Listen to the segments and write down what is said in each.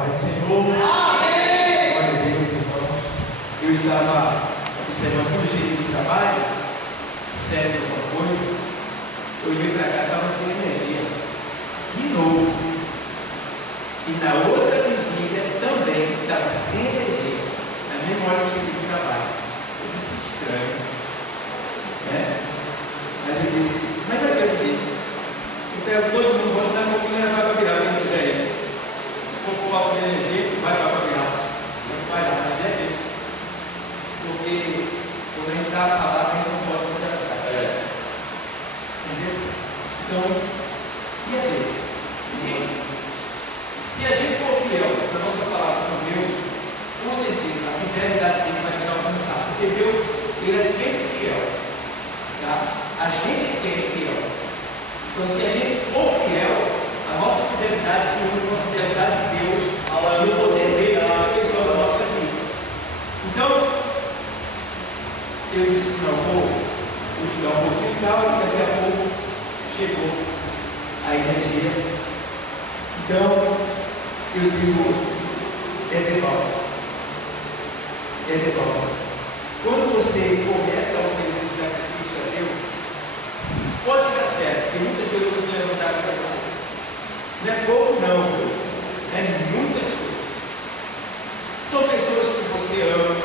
Pai do Senhor. Amém. Glória a Deus, irmãos. Eu estava observando todo jeito de trabalho, sério, alguma coisa. Eu olhei para cá, estava sem energia. De novo. E na outra vigília também estava sem energia. Na mesma hora que eu cheguei do trabalho. Eu disse, estranho. Mas eu disse, mas vai ter jeito. Então todo mundo volta no fim e vai para virar, quem quiser ir. Se for por falta de energia, vai para virar. Não vai lá, mas é mesmo. Porque quando a gente está a falar, a gente não pode mudar a cara. Entendeu? Então, e a Deus? Se a gente for fiel na nossa palavra com Deus, com certeza a fidelidade dele vai nos alcançar. Porque Deus, ele é sempre fiel. Tá? A gente é fiel. Então, se a gente for fiel, a nossa fidelidade se une com a fidelidade de Deus, e o poder dele se aperfeiçoa na nossa vida. Então, eu disse, não, vou estudar um pouquinho e tal, e daqui a pouco chegou a energia. Então, eu digo, é de volta. Quando você começa a oferecer sacrifício a Deus, pode ficar certo, tem muitas coisas que você levantar para você. Não é pouco, não, é muitas coisas. São pessoas que você ama,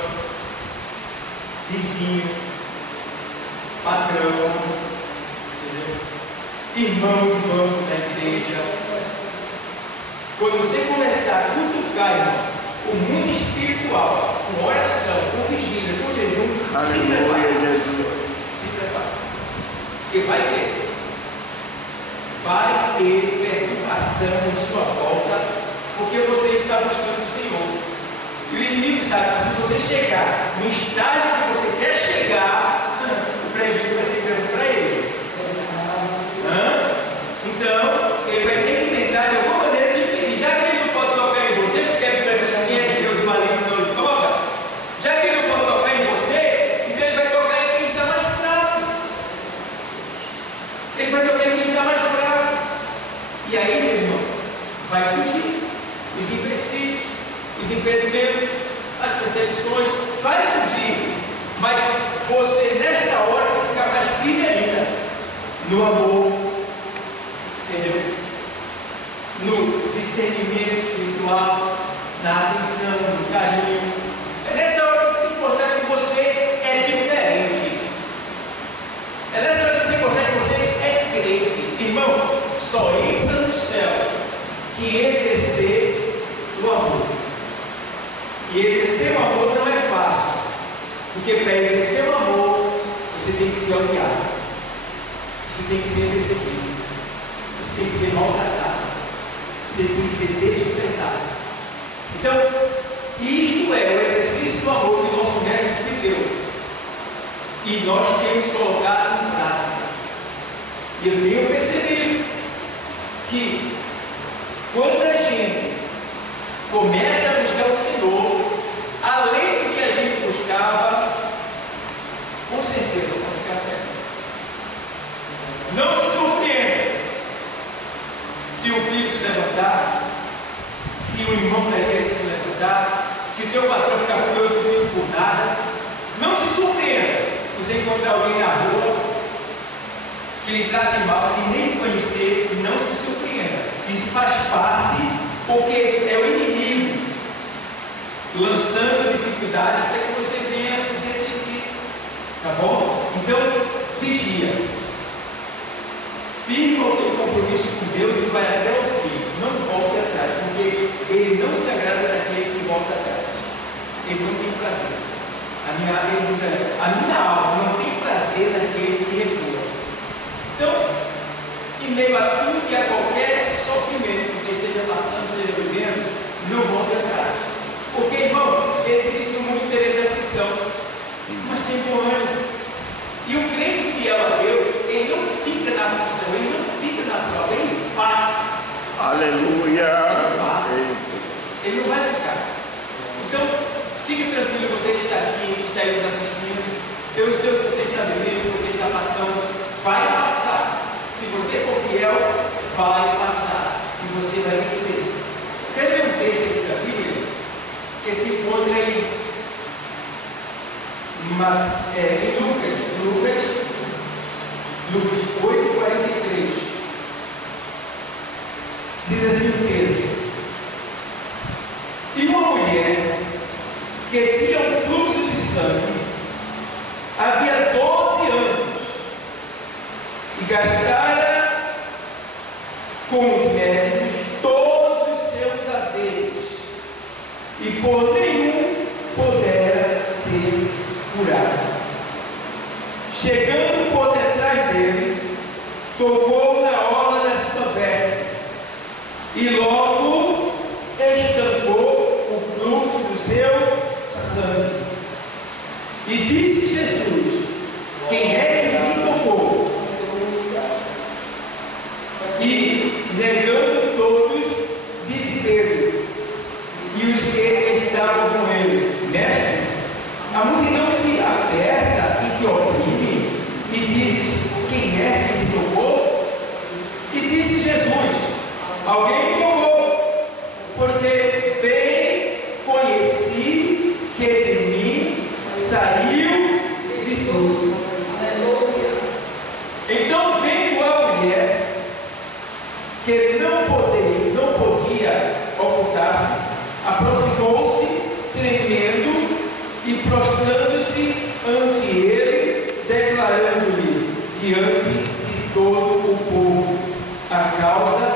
vizinho, patrão, entendeu? Irmão da igreja. Quando você começar a cutucar, irmão, o mundo espiritual, com oração, com vigília, com jejum, se prepare. Se prepare. Porque vai ter perturbação em sua volta, porque você está buscando o Senhor. E o inimigo sabe que se você chegar no estágio que você quer chegar, o prejuízo vai ser grande para ele. Então, ele vai ter que tentar de alguma maneira te impedir. Já que ele não pode tocar em você, porque a presença de Deus e maligno não lhe toca, já que ele não pode tocar em você, então ele vai tocar em quem está mais fraco. Ele vai tocar em quem está mais fraco. E aí, meu irmão, vai surgir os empecilhos, os impedimentos, as perseguições, vai surgir. Mas você, nesta hora, tem que ficar mais firme ainda no amor, entendeu? No discernimento espiritual, na atenção, no carinho. É nessa hora que você tem que mostrar que você é diferente. É nessa hora que você tem que mostrar que você é crente. Irmão, só entra no céu que exercer o amor. E exercer o amor não é fácil. Porque para exercer o amor, você tem que ser odiado. Você tem que ser perseguido. Você tem que ser maltratado. Você tem que ser desprezado. Então, isto é o exercício do amor que o nosso mestre te deu. E nós temos colocado em prática. E eu tenho percebido que quando a gente começa a buscar o Senhor, além do que a gente buscava, com certeza pode ficar certo. Não se surpreenda se o filho se levantar, se o irmão da igreja se levantar, se o teu patrão ficar furioso contigo por nada. Não se surpreenda se você encontrar alguém na rua que lhe trate mal sem nem conhecer. Não se surpreenda. Isso faz parte, porque é o inimigo lançando dificuldades para que você venha desistir. Tá bom? Então, vigia. Firma o teu compromisso com Deus e vai até o fim. Não volte atrás, porque Ele não se agrada daquele que volta atrás. Ele não tem prazer. A minha alma não tem prazer naquele que recua. Então, em meio a tudo e a qualquer sofrimento que você esteja passando, esteja vivendo, não volte atrás. Porque, irmão, ele disse que no mundo tereis aflição, mas tem bom ânimo. E o crente fiel a Deus, ele não fica na aflição, ele não fica na prova, ele passa. Aleluia! Ele passa. Ele não vai ficar. Então, fique tranquilo, você que está aqui, que está aí nos assistindo. Eu sei o que você está vivendo, o que você está passando. Vai passar. Se você for fiel, vai passar. E você vai vencer. Quero ler um texto aqui em Lucas 8:43, diz assim o texto: e uma mulher que tinha um fluxo de sangue havia 12 anos e gastara com os médicos todos os seus haveres, e por nenhum pudera ser curado. Chegando por detrás dele, tocou na orla da sua veste, e logo estancou o fluxo do seu sangue. E disse Jesus: quem é que me tocou? E negando todos, disse Pedro e os que estavam com ele: mestre, a multidão te aperta e te oprime, e dizes: quem é que me tocou? E disse Jesus: alguém me tocou, porque bem conheci que de mim saiu virtude. Então veio a mulher, que não podia ocultar-se, aproximou-se, tremendo, e prostrando-se ante ele, declarando-lhe diante de todo o povo a causa,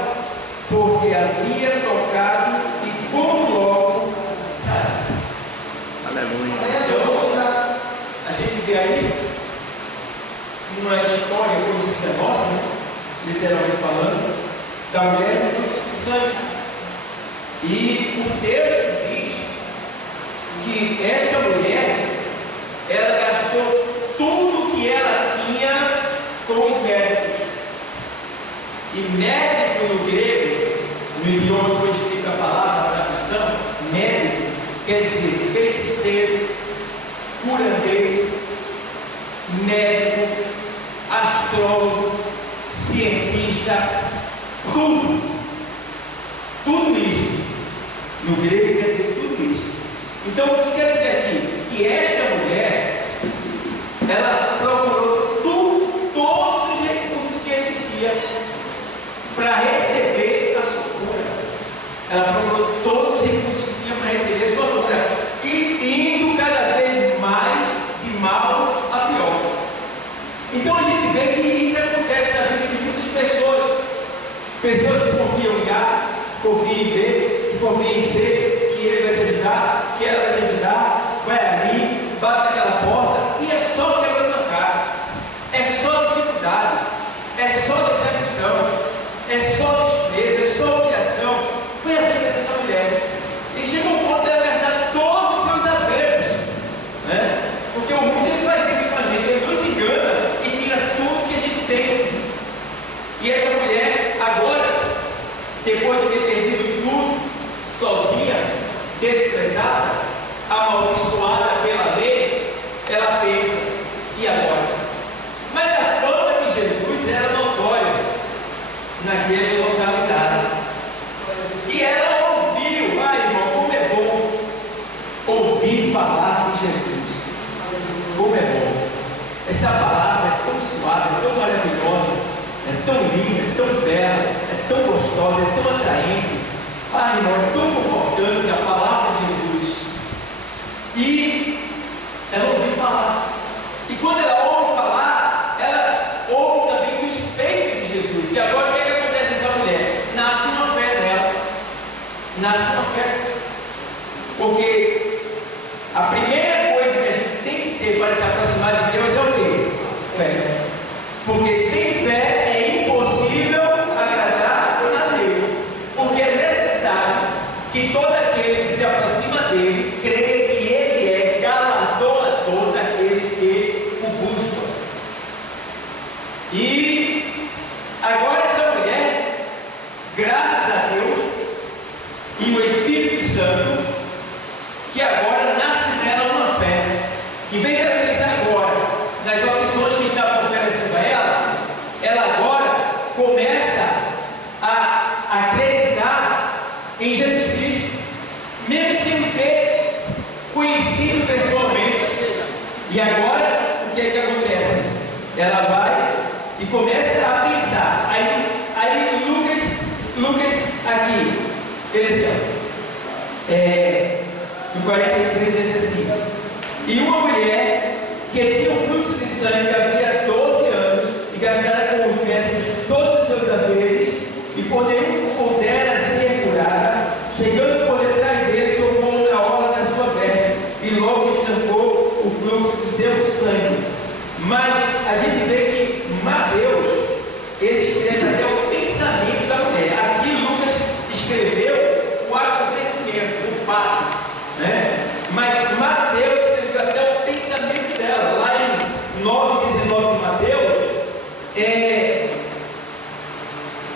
porque havia tocado e como logo saiu. Aleluia. Então, a gente vê aí uma história conhecida nossa, né? Literalmente falando, da mulher do fluxo de sangue. E o texto diz que esta mulher, ela gastou tudo que ela tinha com os médicos. E médico no grego, no idioma que foi escrita a palavra, a tradução, médico, quer dizer feiticeiro, curandeiro, médico, astrólogo, cientista, tudo isso. No grego quer dizer tudo isso. Então, o que quer dizer aqui? Que esta mulher, ela procurou todos os recursos que existiam para receber a sua cura. Ela procurou todos os recursos que tinha para receber a sua cura, e indo cada vez mais de mal a pior. Então a gente vê que isso acontece na vida de muitas pessoas. Pessoas que confiam em A, confiam em B, que confiam em C, que ele vai te ajudar, que ela vai te ajudar, vai ali, bate naquela porta, e é só quebrando a cara, é só dificuldade, é só decepção, é só desprezo, é só humilhação. Foi a vida dessa mulher. E chegou um ponto dela gastar todos os seus haveres, né? Porque o mundo ele faz isso com a gente, ele nos engana e tira tudo que a gente tem. E essa mulher, agora, depois de ter perdido tudo, sozinha, desprezada, amaldiçoada pela lei, ela pensa: e agora? Mas a fama de Jesus era notória naquela localidade. E ela ouviu, irmão, como é bom ouvir falar de Jesus. Como é bom. Essa palavra é tão suave, é tão maravilhosa, é tão linda, é tão bela, é tão gostosa, é tão atraente. Irmão, é tão confortante a palavra de Jesus. E ela ouviu falar. E quando ela ouve falar, ela ouve também os feitos de Jesus. E agora o que acontece nessa mulher? Nasce uma fé nela. Nasce uma fé. Porque a primeira coisa que a gente tem que ter para se aproximar de Deus é o quê? Fé. Porque sem fé é impossível agradar a Deus. Porque é necessário que todo aquele que se aproxima dele creia que ele é galardão a todos aqueles que o buscam. E agora essa mulher, graças a Deus e o Espírito Santo, que agora nasce nela uma fé, e vem ela pensar agora nas opções que estavam oferecendo a ela, ela agora começa a acreditar em Jesus Cristo, mesmo sem ter conhecido pessoalmente. E agora No 43 ele diz assim: e uma mulher que tinha um fluxo de sangue havia 12 anos e gastara com os médicos todos os seus haveres, e por nenhum pudera ser curada, chegando por detrás dele, tocou na orla da sua veste e logo estancou o fluxo do seu sangue. Mas a gente vê que Mateus, ele escreve até o pensamento da mulher. Aqui Lucas escreveu o acontecimento, o fato, né? Mas Mateus escreveu até o pensamento dela. Lá em 9:19 de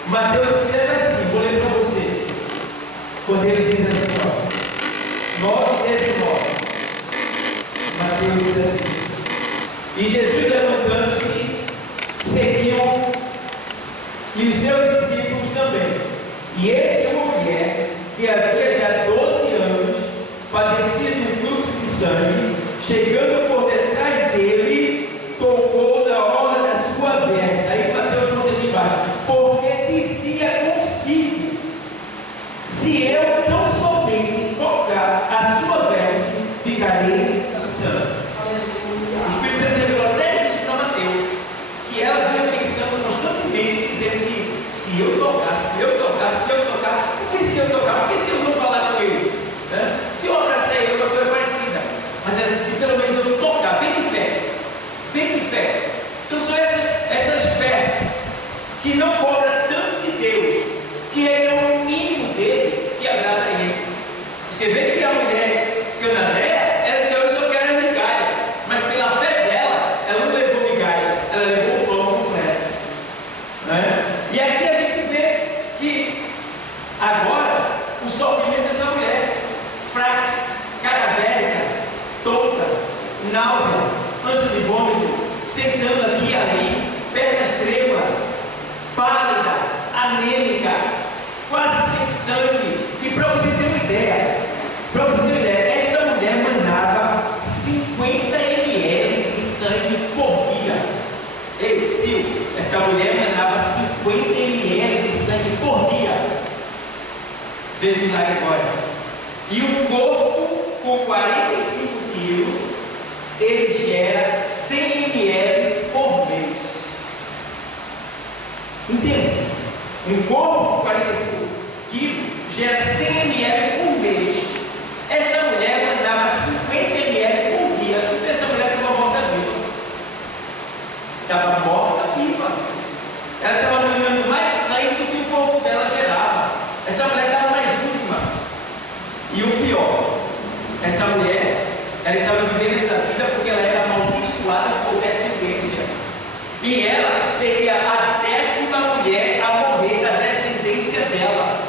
Mateus escreve assim, vou ler para você, quando ele diz assim, ó, 9:19, Mateus diz assim: e Jesus, levantando-se, seguiu, e os seus discípulos também. E eis que uma mulher que havia já 12 anos padecia de um fluxo de sangue, chegando por detrás dele, tocou na orla da sua veste. Aí Mateus conta aqui embaixo: porque dizia consigo, se eu tão somente tocar a sua veste, ficarei sã. O Espírito Santo revelou até isso para Mateus, que ela vinha pensando constantemente, dizendo que se eu tocar, porque se eu tocar, porque se eu não falar com ele, né? Se eu abraçar ele, uma coisa parecida. Mas ela disse: pelo menos eu tocar, vem de fé. Então são essas fé que não cobra tanto de Deus, que é o mínimo dele que agrada a ele. Você vê que a mulher cananeia, ela dizia: eu só quero migalha, mas pela fé dela, ela não levou migalha, ela levou o pão completo, né? E aqui a gente vê que agora o sofrimento dessa mulher, fraca, cadavérica, tonta, náusea, ânsia de vômito, sentando aqui e ali, pernas trêmulas, pálida, anêmica, quase sem sangue. E para você ter uma ideia, esta mulher mandava 50 ml de sangue por dia. Ei, Sil, esta mulher mandava 50 ml de sangue por dia. Veja o milagre agora. E um corpo com 45 quilos, ele gera 100 ml por mês. Entende? Um corpo com 45 quilos gera 100 ml por mês. Essa mulher mandava 50 ml por dia. Essa mulher estava morta-viva. Estava morta-viva. Ela estava mandando mais sangue do que o corpo dela gerava. Essa mulher estava nas últimas. E o pior, essa mulher, ela estava vivendo esta vida porque ela era amaldiçoada por descendência. E ela seria a 10ª mulher a morrer da descendência dela.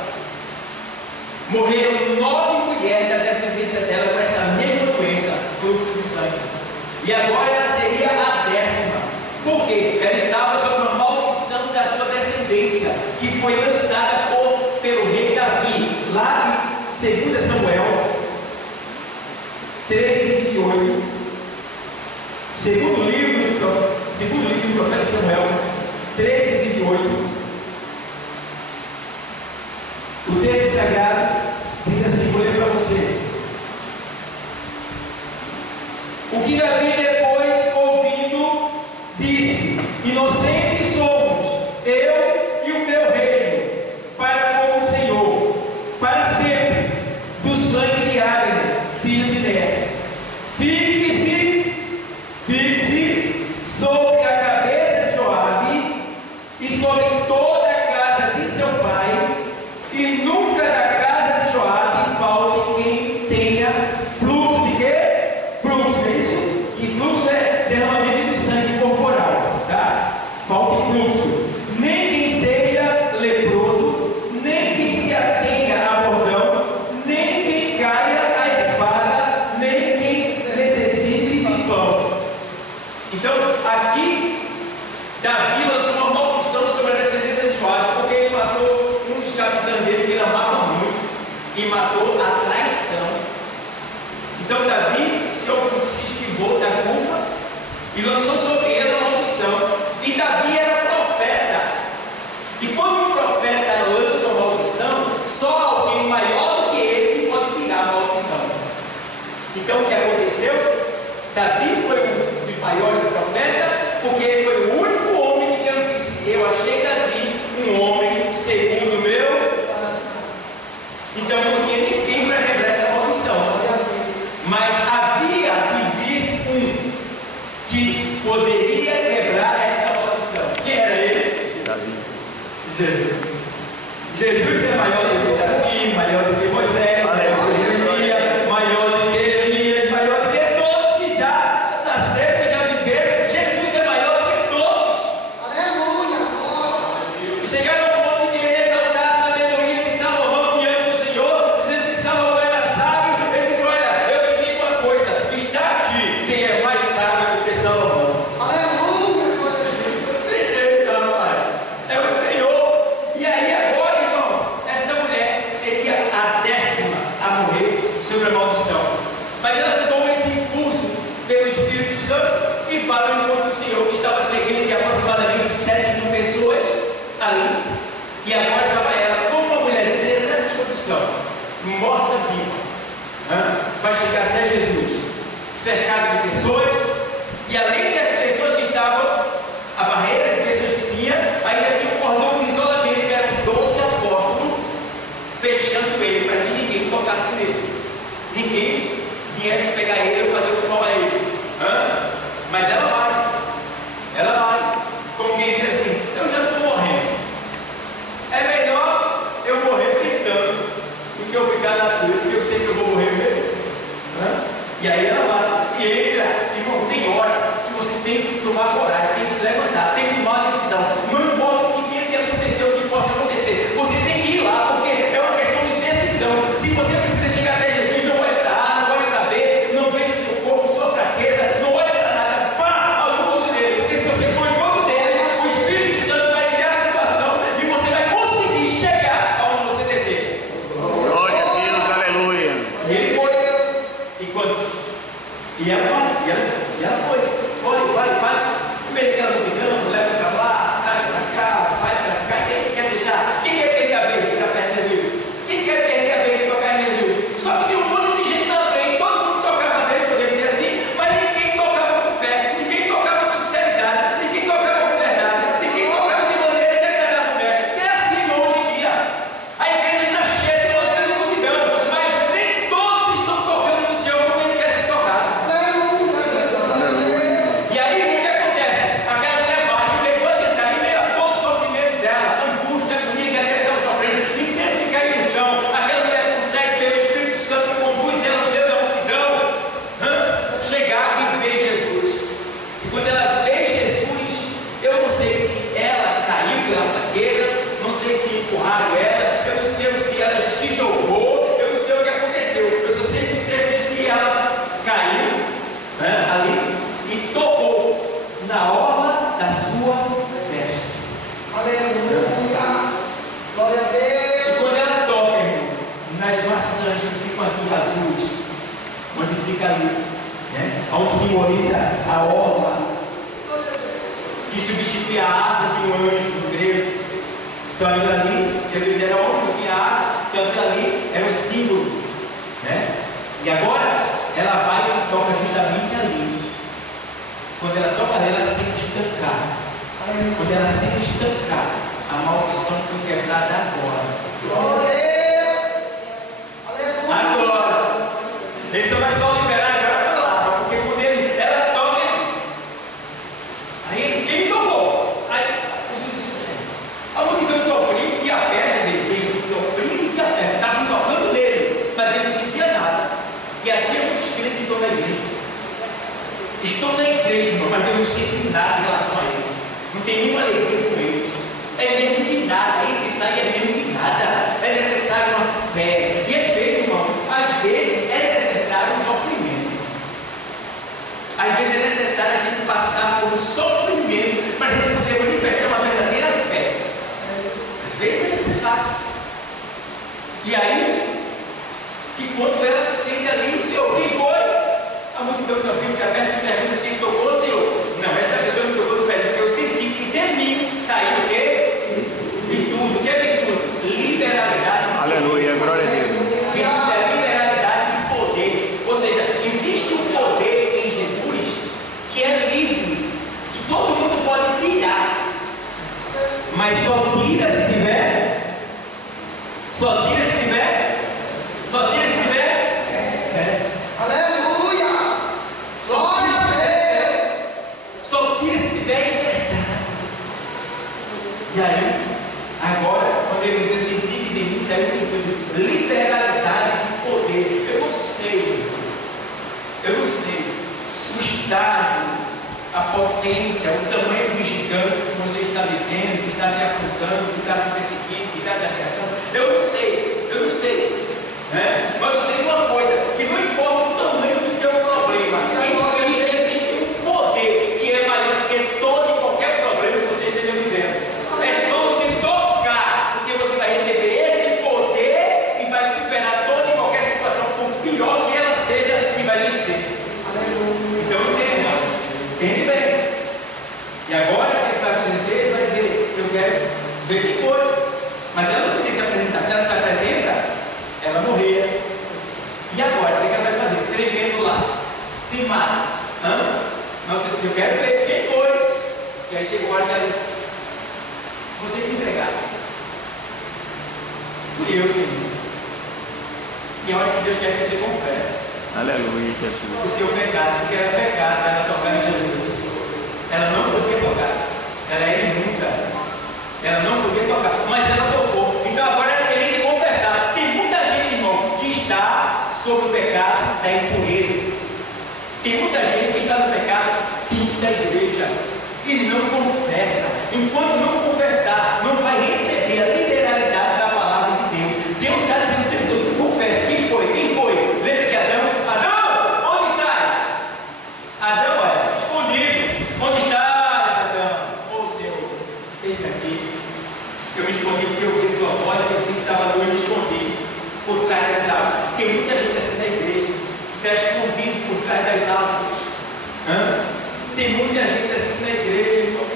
Morreram 9 mulheres da descendência dela com essa mesma doença, fluxo de sangue. E agora ela seria a 10ª. Por quê? Ela estava sob uma maldição da sua descendência, que foi lançada pelo rei Davi, lá em 2 Samuel 3:28. Segundo livro do profeta Samuel 3:28. O texto sagrado diz assim, vou ler para você: o que Davi depois ouvindo disse: inocentes somos, eu e o meu reino, para com o Senhor, para sempre, do sangue de Abner, filho de Ner. Fixe sobre a cabeça de Joabe e sobre toda a casa de seu pai, e nunca da casa de Joabe falte quem tenha fluxo de quê? Fluxo, é isso? Que fluxo é derramamento de sangue corporal, tá? Falte fluxo. Nem quem seja leproso, nem quem se atenha a bordão, nem quem caia a espada, nem quem necessite de pão. Então, aqui, Davi lançou uma maldição sobre a descendência de Joabe, porque ele matou um dos capitães dele que ele amava muito, e matou a traição. Então, Davi se esquivou da culpa e lançou sobre ele a maldição. E Davi era profeta. E quando um profeta lança uma maldição, só alguém maior do que ele pode tirar, Então o que aconteceu? Davi foi um dos maiores profetas, porque ele foi o único homem que Deus disse: eu achei Davi um homem segundo o meu coração. Então não tinha ninguém para quebrar essa maldição. Mas havia de vir um que poderia quebrar esta maldição. Quem era ele? Davi. Jesus. Jesus é maior do que Davi, maior do que Moisés, maior do que Jeremias, maior do que Elias, maior do que todos que já nasceram e já viveram. Jesus é maior do que todos. Aleluia! E chegaram ao ponto de querer exaltar a sabedoria de Salomão diante do Senhor, dizendo que Salomão era sábio. Ele disse: olha, eu te digo uma coisa, está aqui quem é mais sábio do que Salomão. Aleluia! Sem jeito, Pai. É o Senhor. E aí agora, irmão, esta mulher seria a 10ª a morrer sobre a maldição. Mas ela toma esse impulso pelo Espírito Santo e para o encontro do Senhor, que estava seguindo de aproximadamente 7.000 pessoas ali. E agora estava ela, como uma mulher nessa condição, morta viva, vai chegar até Jesus, cercada de pessoas, e além das pessoas que estavam, a barreira de pessoas que tinha, ainda tinha um cordão de isolamento, que eram 12 apóstolos, fechando ele, para que ninguém tocasse nele, ninguém viesse pegar ele ou fazer o mal a ele. Mas ela vai, como quem diz assim: eu já estou morrendo, é melhor eu morrer gritando do que eu ficar na cruz, porque eu sei que eu vou morrer mesmo. E aí ela vai, e entra. Irmão, tem hora que você tem que tomar coragem, tem que se levantar, tem que tomar uma decisão. Não importa o que tenha que acontecer, o que possa acontecer, você tem que ir lá, porque é uma questão de decisão. Se você precisa chegar até Jesus, não olhe para A, não olhe para B, não veja seu corpo, sua fraqueza, não olhe para nada, vá ao encontro dele, porque se você for ao encontro dele, o Espírito Santo vai criar a situação e você vai conseguir chegar aonde você deseja. Glória a Deus, aleluia. E ele foi. E ela foi, vai. Primeiro que ela não ligando, leva para lá, traz para cá, vai para cá. Quem quer deixar? Quem quer perder a vida de ficar perto de Jesus? Quem quer perder a vida de tocar em Jesus? Só que tinha um monte de gente na frente, todo mundo tocava nele, poderia dizer assim, mas ninguém tocava com fé, ninguém tocava com sinceridade, ninguém tocava com verdade, ninguém tocava de maneira que agradava o mestre. Que é assim hoje em dia. A igreja está cheia de uma grande multidão, mas nem todos estão tocando no Senhor como ele quer ser tocado. E aí o que acontece? Aquela mulher vai e levou a tentar, em meio a todo o sofrimento dela, angústia, agonia que ela estava sofrendo, e tendo que cair no chão, aquela mulher consegue, pelo Espírito Santo, que conduz ela no meio da multidão, chegar e ver Jesus. E quando ela vê Jesus, eu não sei se ela caiu pela fraqueza, não sei se empurraram ela, eu não sei se ela se jogou, eu não sei o que aconteceu. Eu só sei que o texto diz que ela caiu ali e tocou na orla da sua veste. Aleluia! Glória a E Deus! quando ela toca, irmão, nas maçãs que ficam aqui azuis, onde fica ali, onde simboliza a orla, que substitui a asa de um anjo no grego. Então aquilo ali, Jesus era homem, não tinha asa, então aquilo ali era o símbolo. E agora ela vai e toca justamente ali. Quando ela toca ali, ela se sente estancada. Quando ela se sente estancada, a maldição foi quebrada agora. Glória a Deus! Aleluia! Agora! Ele só vai só liberar agora a palavra, porque quando ela toca, aí quem tocou? Aí a multidão que oprime e a perna dele, desde que oprime e a perna, estavam tocando nele, mas ele não sentia nada. E assim é muitos crentes que estão na igreja. Estou na igreja, irmão, mas eu não sinto nada em relação a eles. Não tem nenhuma alegria com eles. É mesmo que nada, entre e sai é mesmo que nada. É necessário uma fé. E às vezes, irmão, é necessário um sofrimento. Às vezes é necessário a gente passar por um sofrimento para a gente poder manifestar uma verdadeira fé. Às vezes é necessário. E aí, que quando ela se sente ali, o Senhor, quem foi? A multidão que eu vi, que aberto de perguntas, quem tocou, Senhor? Não, esta pessoa me tocou do pé, porque eu senti que de mim saiu o quê? Virtude. O que é virtude? Liberalidade. Aleluia, glória a Deus. Virtude é liberalidade de poder. Ou seja, em Entende bem? E agora o que vai acontecer? Ele vai dizer, eu quero ver quem foi. Mas ela não podia se apresentar. Se ela se apresenta, ela morria. E agora, o que ela vai fazer? Tremendo lá. Se mata. Não, se eu quero ver quem foi. E aí chegou a hora que ela disse, vou ter que entregar. Fui eu, Senhor. E a hora que Deus quer que você confesse. Aleluia, Jesus. O seu pecado, que era pecado, ela tocar em Jesus. Ela não podia tocar. Ela era imunda. Ela não podia tocar. Mas ela tocou. Então agora ela teria que confessar. Tem muita gente, irmão, que está sob o pecado da impureza. Tem muita gente que está no pecado da igreja e não confessa. Enquanto não confessar, não vai receber a literalidade da palavra de Deus. Deus está dizendo o tempo todo, confesse. Quem foi? Quem foi? Lembra que Adão? Adão, onde estás? Adão, olha, escondido. Onde estás, Adão? Ô Senhor, eis-me aqui. Eu me escondi porque eu vi tua voz e eu vi que estava nu e me escondi por trás das árvores. Tem muita gente assim na igreja que está escondido por trás das árvores. Tem muita gente assim na igreja, irmão,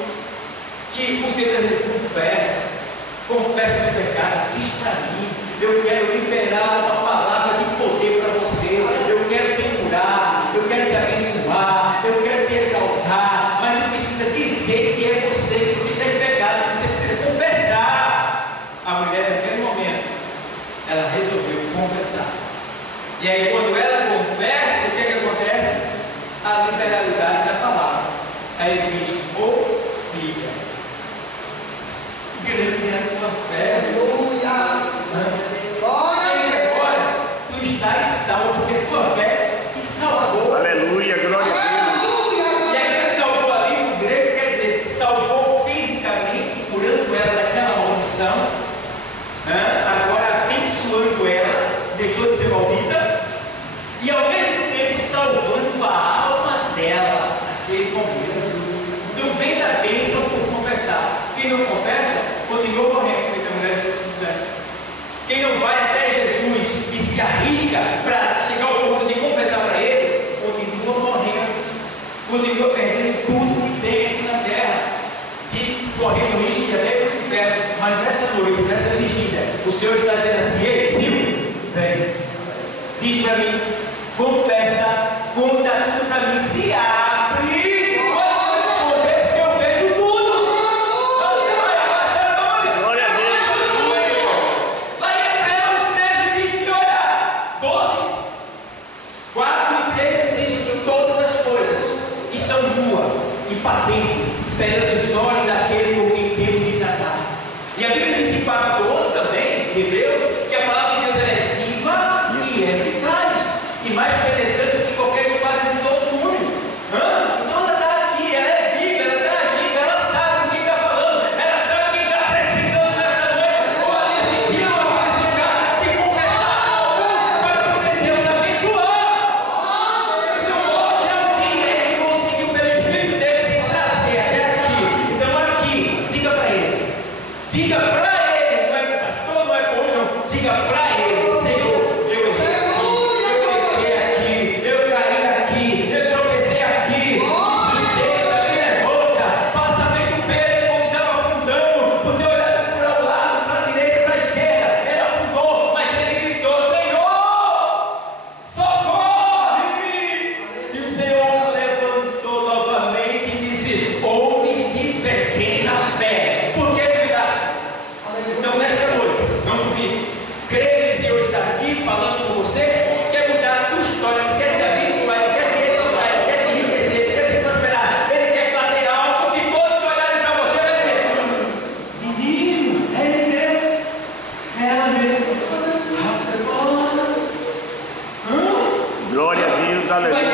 que o Senhor confessa o pecado, diz para mim, eu quero liberar uma palavra de poder para você, eu quero te curar, eu quero te abençoar, eu quero te exaltar, mas não precisa dizer que é você, que você está em pecado, você precisa confessar. A mulher naquele momento, ela resolveu confessar. E aí quando ela confessa, o que acontece? A liberalidade da palavra. Aí ele diz, ô filha, grande é a tua fé. Aleluia. Agora tu estás salvo, porque tua fé te salvou. Aleluia, glória a Deus. E aquele que salvou ali no grego quer dizer, salvou fisicamente, curando ela daquela maldição, agora abençoando ela, deixou de ser maldita, e ao mesmo tempo salvando a alma dela naquele momento. Então veja a bênção por confessar. Quem não confessa, continua morrendo, feita a mulher do Espírito Santo. Quem não vai até Jesus e se arrisca para chegar ao ponto de confessar para Ele, continua morrendo, continua perdendo tudo que tem aqui na terra e correndo o risco de até ir para o inferno. Mas nessa noite, nessa vigília, o Senhor está dizendo assim: ei, Silvio, vem, diz para mim, confessa, conta tudo para mim, se abre. Patente, esperando os olhos daquele com quem temos de tratar. E a Bíblia diz em 4:12 também, de Hebreus, que a palavra de Deus é viva e eficaz, e mais penetrante que qualquer espada de dois gumes. Então ela está aqui, ela é viva, ela está agindo, ela sabe o que está falando, ela sabe quem está precisando nesta noite, ou ali sentiu aqui nesse lugar, que confessar para poder Deus abençoar. Então hoje é o dia que conseguiu pelo Espírito dele. Diga para ele, não é pastor, não é povo, não. Diga para ele, Senhor, eu errei aqui, eu caí aqui, eu tropecei aqui, me sustenta, me levanta, faça feito Pedro quando estava afundando, por ter olhado para o lado, para a direita, para a esquerda, ele afundou, mas ele gritou: Senhor, socorre-me! E o Senhor levantou novamente e disse: homem de pequena fé, por que duvidaste? Então nesta noite, não duvide, creia que o Senhor está aqui falando com você, quer mudar a tua história, quer te abençoar, ele quer te exaltar, ele quer te enriquecer, ele quer te prosperar, ele quer fazer algo que todos que olharem para você vai dizer: menino, é ele mesmo, é ela mesmo. Glória a Deus, aleluia.